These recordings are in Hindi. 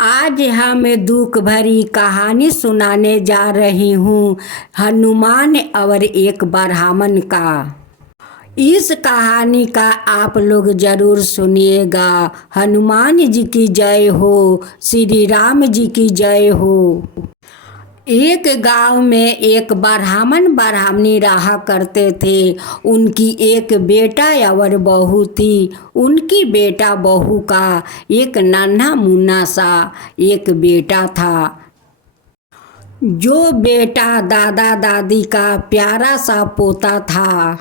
आज हम दुख भरी कहानी सुनाने जा रही हूँ हनुमान और एक ब्राह्मण का। इस कहानी का आप लोग जरूर सुनिएगा। हनुमान जी की जय हो, श्री राम जी की जय हो। एक गांव में एक ब्राह्मण ब्राह्मणी रहा करते थे। उनकी एक बेटा और बहू थी। उनकी बेटा बहू का एक नन्हा मुन्ना सा एक बेटा था। जो बेटा दादा दादी का प्यारा सा पोता था।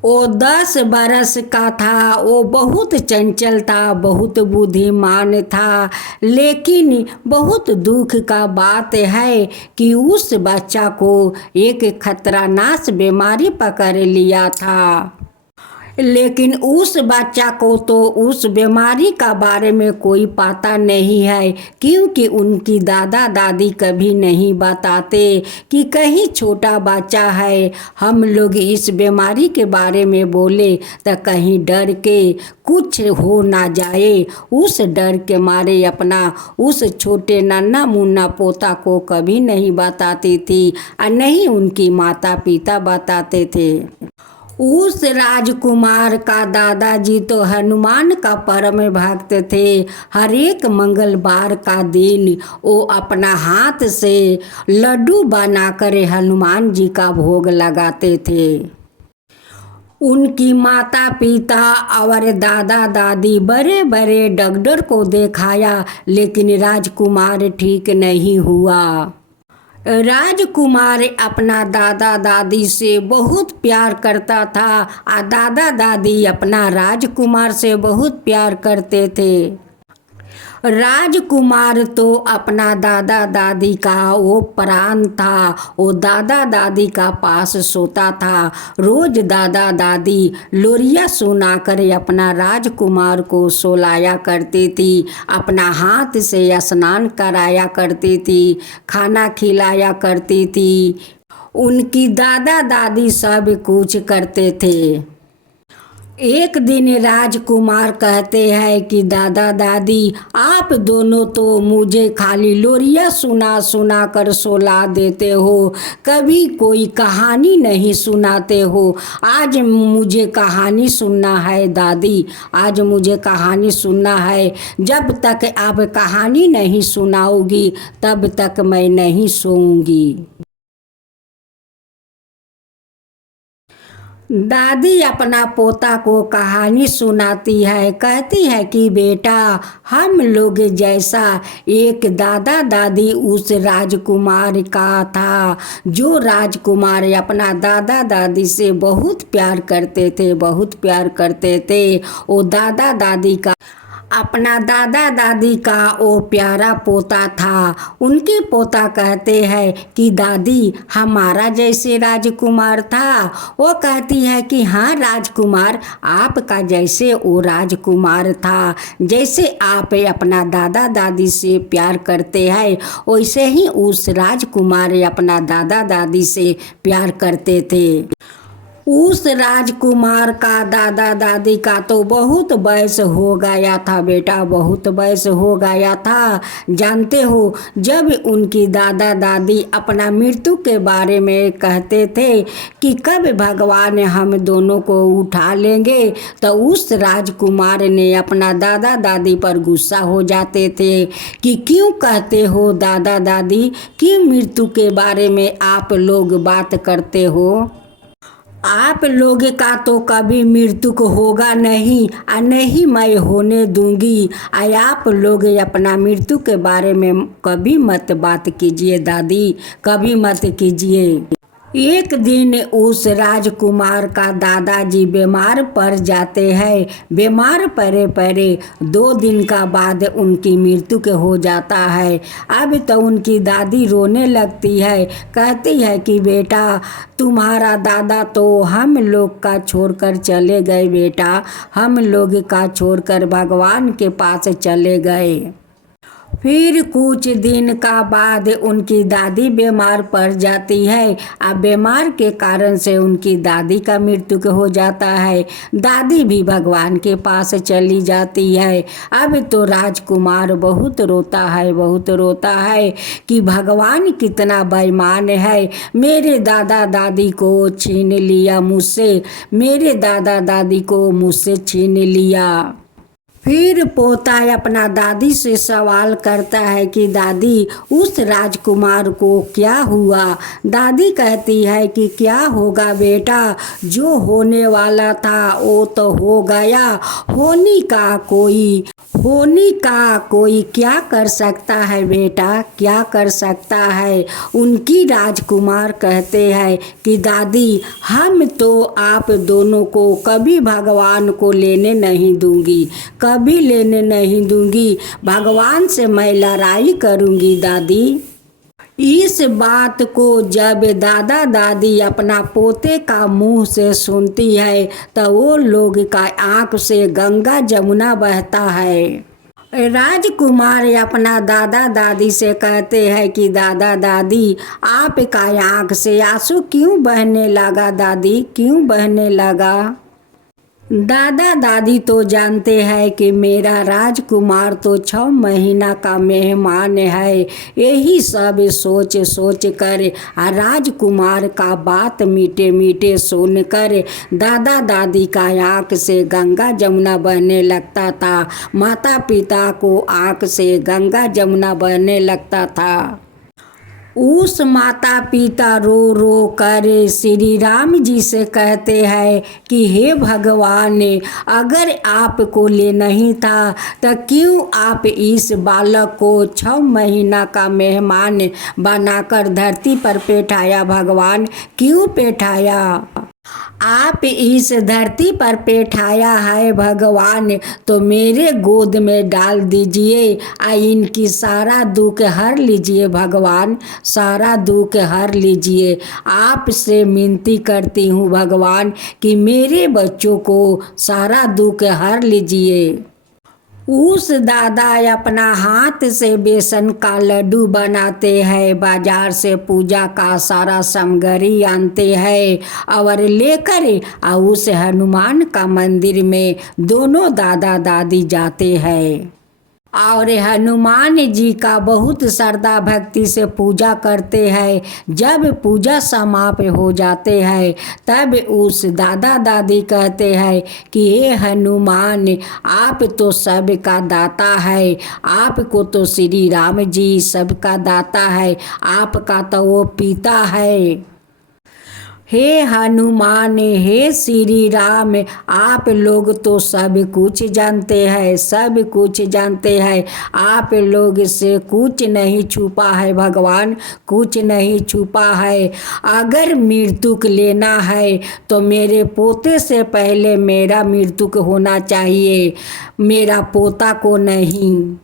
वो 10 बरस का था। वो बहुत चंचल था, बहुत बुद्धिमान था। लेकिन बहुत दुख का बात है कि उस बच्चा को एक खतरनाक बीमारी पकड़ लिया था। लेकिन उस बच्चा को तो उस बीमारी का बारे में कोई पता नहीं है, क्योंकि उनकी दादा दादी कभी नहीं बताते कि कहीं छोटा बच्चा है। हम लोग इस बीमारी के बारे में बोले तो कहीं डर के कुछ हो ना जाए। उस डर के मारे अपना उस छोटे नन्हा मुन्ना पोता को कभी नहीं बताती थी और नहीं उनकी माता पिता बताते थे। उस राजकुमार का दादाजी तो हनुमान का परम भक्त थे। हर एक मंगलवार का दिन वो अपना हाथ से लड्डू बनाकर हनुमान जी का भोग लगाते थे। उनकी माता पिता और दादा दादी बड़े बड़े डॉक्टर को दिखाया, लेकिन राजकुमार ठीक नहीं हुआ। राजकुमार अपना दादा दादी से बहुत प्यार करता था और दादा दादी अपना राजकुमार से बहुत प्यार करते थे। राजकुमार तो अपना दादा दादी का वो प्राण था। वो दादा दादी का पास सोता था। रोज दादा दादी लोरिया सुनाकर अपना राजकुमार को सोलाया करती थी। अपना हाथ से स्नान कराया करती थी, खाना खिलाया करती थी। उनकी दादा दादी सब कुछ करते थे। एक दिन राजकुमार कहते हैं कि दादा दादी, आप दोनों तो मुझे खाली लोरिया सुना सुना कर सोला देते हो, कभी कोई कहानी नहीं सुनाते हो। आज मुझे कहानी सुनना है दादी, आज मुझे कहानी सुनना है। जब तक आप कहानी नहीं सुनाओगी तब तक मैं नहीं सोऊंगी। दादी अपना पोता को कहानी सुनाती है। कहती है कि बेटा, हम लोग जैसा एक दादा दादी उस राजकुमार का था। जो राजकुमार अपना दादा दादी से बहुत प्यार करते थे, बहुत प्यार करते थे। वो दादा दादी का अपना दादा दादी का वो प्यारा पोता था। उनके पोता कहते हैं कि दादी, हमारा जैसे राजकुमार था। वो कहती है कि हाँ राजकुमार, आपका जैसे वो राजकुमार था। जैसे आप अपना दादा दादी से प्यार करते हैं, वैसे ही उस राजकुमार अपना दादा दादी से प्यार करते थे। उस राजकुमार का दादा दादी का तो बहुत वयस हो गया था बेटा, बहुत वयस हो गया था। जानते हो, जब उनकी दादा दादी अपना मृत्यु के बारे में कहते थे कि कब भगवान हम दोनों को उठा लेंगे, तो उस राजकुमार ने अपना दादा दादी पर गुस्सा हो जाते थे कि क्यों कहते हो दादा दादी, क्यों मृत्यु के बारे में आप लोग बात करते हो। आप लोग का तो कभी मृत्यु होगा नहीं और नहीं मैं होने दूंगी। आप लोग अपना मृत्यु के बारे में कभी मत बात कीजिए दादी, कभी मत कीजिए। एक दिन उस राजकुमार का दादाजी बीमार पड़ जाते हैं। बीमार पड़े पड़े 2 दिन का बाद उनकी मृत्यु के हो जाता है। अब तो उनकी दादी रोने लगती है। कहती है कि बेटा, तुम्हारा दादा तो हम लोग का छोड़कर चले गए बेटा, हम लोग का छोड़कर भगवान के पास चले गए। फिर कुछ दिन का बाद उनकी दादी बीमार पड़ जाती है। अब बीमार के कारण से उनकी दादी का मृत्यु हो जाता है। दादी भी भगवान के पास चली जाती है। अब तो राजकुमार बहुत रोता है कि भगवान कितना बेईमान है, मेरे दादा दादी को छीन लिया मुझसे, मेरे दादा दादी को मुझसे छीन लिया। फिर पोता अपना दादी से सवाल करता है कि दादी उस राजकुमार को क्या हुआ। दादी कहती है कि क्या होगा बेटा, जो होने वाला था वो तो हो गया, होनी का कोई क्या कर सकता है बेटा, क्या कर सकता है। उनकी राजकुमार कहते हैं कि दादी हम तो आप दोनों को कभी भगवान को लेने नहीं दूंगी, कभी लेने नहीं दूंगी, भगवान से मैं लड़ाई करूंगी दादी। इस बात को जब दादा दादी अपना पोते का मुंह से सुनती है तो वो लोग का आंख से गंगा जमुना बहता है। राजकुमार अपना दादा दादी से कहते हैं कि दादा दादी आपका आंख से आंसू क्यों बहने लगा, दादी क्यों बहने लगा। दादा दादी तो जानते हैं कि मेरा राजकुमार तो 6 महीना का मेहमान है। यही सब सोच सोच कर राजकुमार का बात मीठे मीठे सुनकर दादा दादी का आँख से गंगा जमुना बहने लगता था, माता पिता को आँख से गंगा जमुना बहने लगता था। उस माता पिता रो रो कर श्री राम जी से कहते हैं कि हे भगवान, अगर आपको ले नहीं था तो क्यों आप इस बालक को 6 महीना का मेहमान बनाकर धरती पर बैठाया, भगवान क्यों बैठाया। आप इस धरती पर बैठाया है भगवान तो मेरे गोद में डाल दीजिए, इनकी सारा दुख हर लीजिए भगवान, सारा दुख हर लीजिए। आपसे विनती करती हूँ भगवान कि मेरे बच्चों को सारा दुख हर लीजिए। उस दादा अपना हाथ से बेसन का लड्डू बनाते हैं, बाजार से पूजा का सारा सामग्री आनते हैं और लेकर उस हनुमान का मंदिर में दोनों दादा दादी जाते हैं और हनुमान जी का बहुत श्रद्धा भक्ति से पूजा करते हैं। जब पूजा समाप्त हो जाते हैं तब उस दादा दादी कहते हैं कि हे हनुमान, आप तो सबका दाता है, आपको तो श्री राम जी सबका दाता है, आपका तो वो पिता है। हे हनुमान, हे श्री राम, आप लोग तो सब कुछ जानते हैं, सब कुछ जानते हैं, आप लोग से कुछ नहीं छुपा है भगवान, कुछ नहीं छुपा है। अगर मृत्यु लेना है तो मेरे पोते से पहले मेरा मृत्यु होना चाहिए, मेरा पोता को नहीं।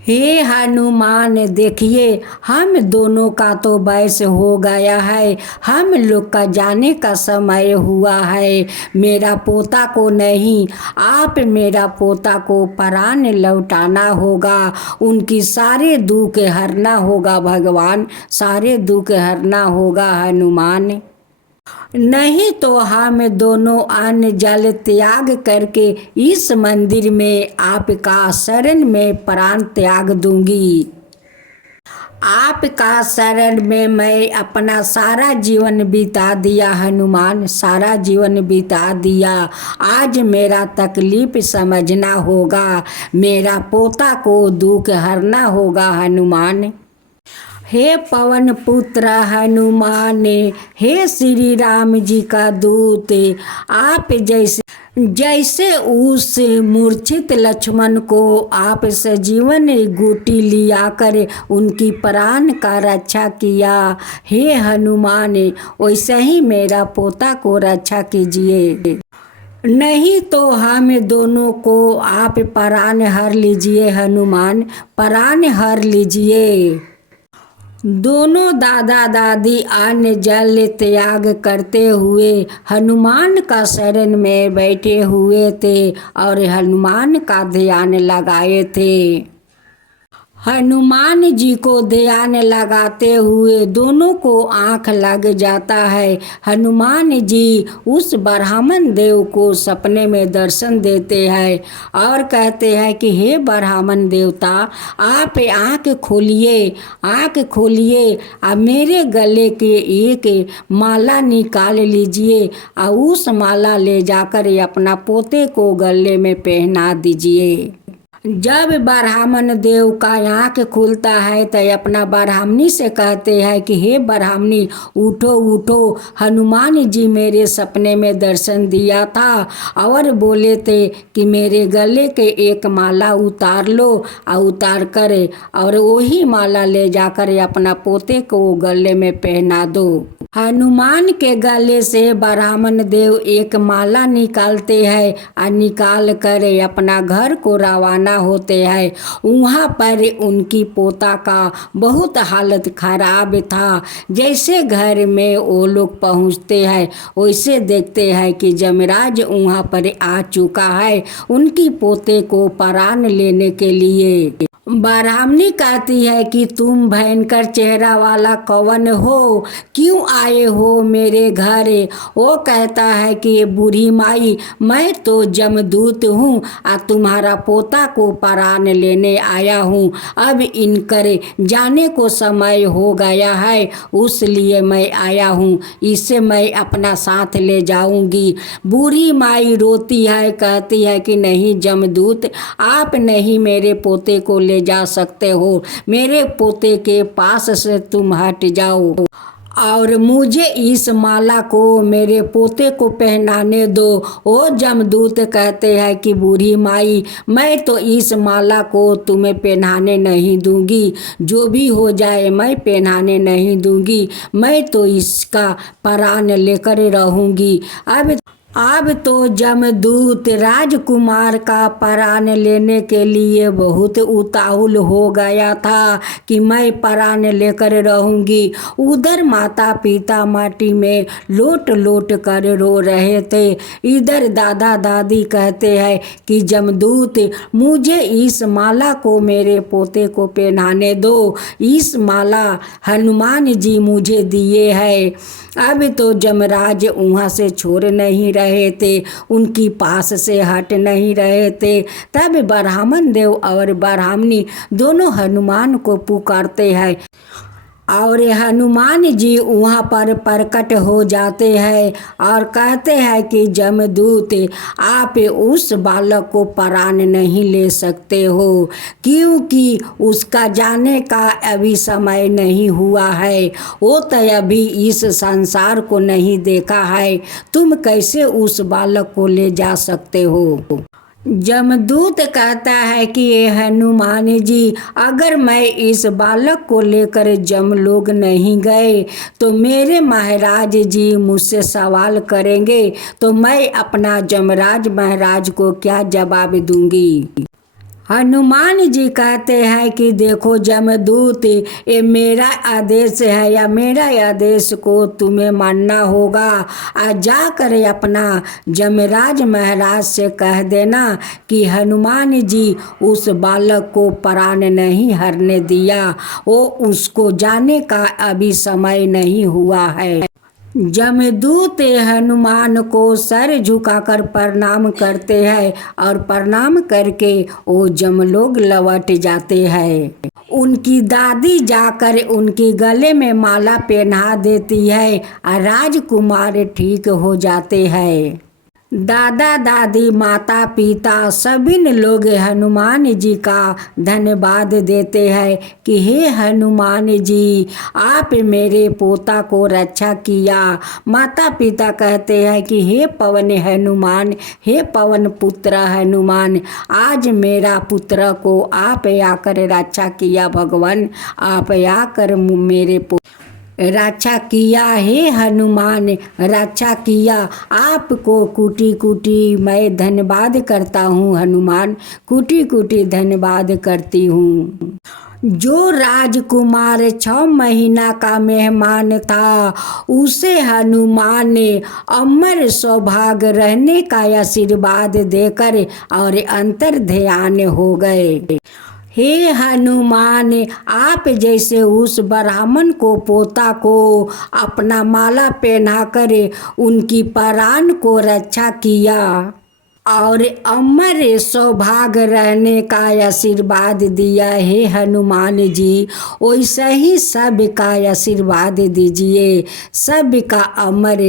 हे हनुमान, देखिए हम दोनों का तो वयस हो गया है, हम लोग का जाने का समय हुआ है, मेरा पोता को नहीं, आप मेरा पोता को प्राण लौटाना होगा, उनकी सारे दुख हरना होगा भगवान, सारे दुख हरना होगा हनुमान। नहीं तो हम दोनों अन्न जल त्याग करके इस मंदिर में आपका शरण में प्राण त्याग दूंगी। आपका शरण में मैं अपना सारा जीवन बिता दिया हनुमान, सारा जीवन बिता दिया। आज मेरा तकलीफ समझना होगा, मेरा पोता को दुख हरना होगा हनुमान। हे पवन पुत्र हनुमान, हे श्री राम जी का दूत, आप जैसे उस मूर्छित लक्ष्मण को आप सजीवन गुटी लिया कर उनकी प्राण का रक्षा किया, हे हनुमान वैसे ही मेरा पोता को रक्षा कीजिए। नहीं तो हम दोनों को आप प्राण हर लीजिए हनुमान, प्राण हर लीजिए। दोनों दादा दादी अन्न जल त्याग करते हुए हनुमान का शरण में बैठे हुए थे और हनुमान का ध्यान लगाए थे। हनुमान जी को ध्यान लगाते हुए दोनों को आंख लग जाता है। हनुमान जी उस ब्राह्मण देव को सपने में दर्शन देते हैं और कहते हैं कि हे ब्राह्मण देवता, आप आंख खोलिए और मेरे गले के एक माला निकाल लीजिए और उस माला ले जाकर अपना पोते को गले में पहना दीजिए। जब ब्राह्मण देव का आँख खुलता है तो अपना ब्राह्मणी से कहते हैं कि हे ब्राह्मणी, उठो उठो, हनुमान जी मेरे सपने में दर्शन दिया था और बोले थे कि मेरे गले के एक माला उतार लो और उतार कर और वही माला ले जाकर अपना पोते को गले में पहना दो। हनुमान के गले से ब्राह्मण देव एक माला निकालते हैं और निकाल कर अपना घर को रवाना होते हैं। वहाँ पर उनकी पोता का बहुत हालत खराब था। जैसे घर में वो लोग पहुँचते हैं वैसे देखते हैं कि जमराज वहाँ पर आ चुका है उनकी पोते को प्राण लेने के लिए। ब्राह्मणी कहती है कि तुम भयंकर चेहरा वाला कौन हो, क्यों आए हो मेरे घर? वो कहता है कि ये बूढ़ी माई, मैं तो जमदूत हूँ और तुम्हारा पोता को प्राण लेने आया हूँ। अब इनकर जाने को समय हो गया है, उसलिए मैं आया हूँ, इसे मैं अपना साथ ले जाऊंगी। बूढ़ी माई रोती है, कहती है कि नहीं जमदूत, आप नहीं मेरे पोते को ले जा सकते हो, मेरे पोते के पास से तुम हट जाओ और मुझे इस माला को मेरे पोते को पहनाने दो। ओ जमदूत कहते हैं कि बूढ़ी माई, मैं तो इस माला को तुम्हें पहनाने नहीं दूंगी, जो भी हो जाए मैं पहनाने नहीं दूंगी, मैं तो इसका प्राण लेकर रहूंगी। अब तो जमदूत राजकुमार का प्राण लेने के लिए बहुत उतावल हो गया था कि मैं प्राण लेकर रहूंगी। उधर माता पिता माटी में लोट लोट कर रो रहे थे। इधर दादा दादी कहते हैं कि जमदूत, मुझे इस माला को मेरे पोते को पहनाने दो, इस माला हनुमान जी मुझे दिए है। अब तो जमराज वहाँ से छोड़ नहीं रहे थे, उनकी पास से हट नहीं रहे थे। तब ब्राह्मण देव और ब्राह्मणी दोनों हनुमान को पुकारते हैं और हनुमान जी वहाँ पर प्रकट हो जाते हैं और कहते हैं कि जमदूत, आप उस बालक को प्राण नहीं ले सकते हो, क्योंकि उसका जाने का अभी समय नहीं हुआ है, वो तो अभी इस संसार को नहीं देखा है, तुम कैसे उस बालक को ले जा सकते हो? जमदूत कहता है कि ये हनुमान जी, अगर मैं इस बालक को लेकर जमलोक नहीं गए तो मेरे महाराज जी मुझसे सवाल करेंगे, तो मैं अपना जमराज महाराज को क्या जवाब दूंगी? हनुमान जी कहते हैं कि देखो जमदूत, ये मेरा आदेश है या मेरा आदेश को तुम्हें मानना होगा। आज जाकर अपना जमराज महाराज से कह देना कि हनुमान जी उस बालक को प्राण नहीं हरने दिया, वो उसको जाने का अभी समय नहीं हुआ है। जमदूत हनुमान को सर झुकाकर प्रणाम करते हैं और प्रणाम करके वो जमलोक लौट जाते हैं। उनकी दादी जाकर उनके गले में माला पहना देती है और राजकुमार ठीक हो जाते हैं। दादा दादी माता पिता सभी लोग हनुमान जी का धन्यवाद देते हैं कि हे हनुमान जी, आप मेरे पोता को रक्षा किया। माता पिता कहते हैं कि हे पवन हनुमान, हे पवन पुत्र हनुमान, आज मेरा पुत्र को आप आकर रक्षा किया, भगवान आप आकर मेरे रक्षा किया, हे हनुमान रक्षा किया, आपको कोटि कोटि मैं धन्यवाद करता हूँ हनुमान, कोटि कोटि धन्यवाद करती हूँ। जो राजकुमार 6 महीना का मेहमान था उसे हनुमान ने अमर सौभाग्य रहने का आशीर्वाद देकर और अंतर ध्यान हो गए। हे हनुमान, आप जैसे उस ब्राह्मण को पोता को अपना माला पहना कर उनकी प्राण को रक्षा किया और अमर सौभाग्य रहने का आशीर्वाद दिया। हे हनुमान जी, वैसा ही सबका आशीर्वाद दीजिए, सबका अमर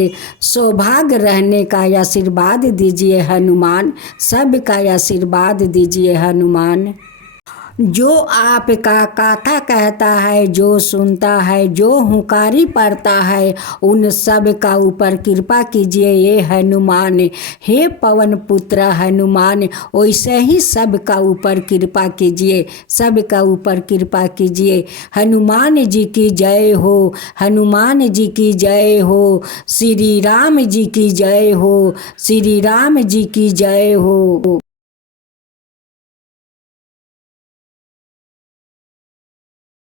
सौभाग्य रहने का आशीर्वाद दीजिए हनुमान, सबका आशीर्वाद दीजिए हनुमान। जो आपका कथा कहता है, जो सुनता है, जो हुंकारी पड़ता है, उन सब का ऊपर कृपा कीजिए ये हनुमान। हे पवन पुत्र हनुमान, वैसे ही सब का ऊपर कृपा कीजिए, सब का ऊपर कृपा कीजिए। हनुमान जी की जय हो, हनुमान जी की जय हो, श्री राम जी की जय हो, श्री राम जी की जय हो।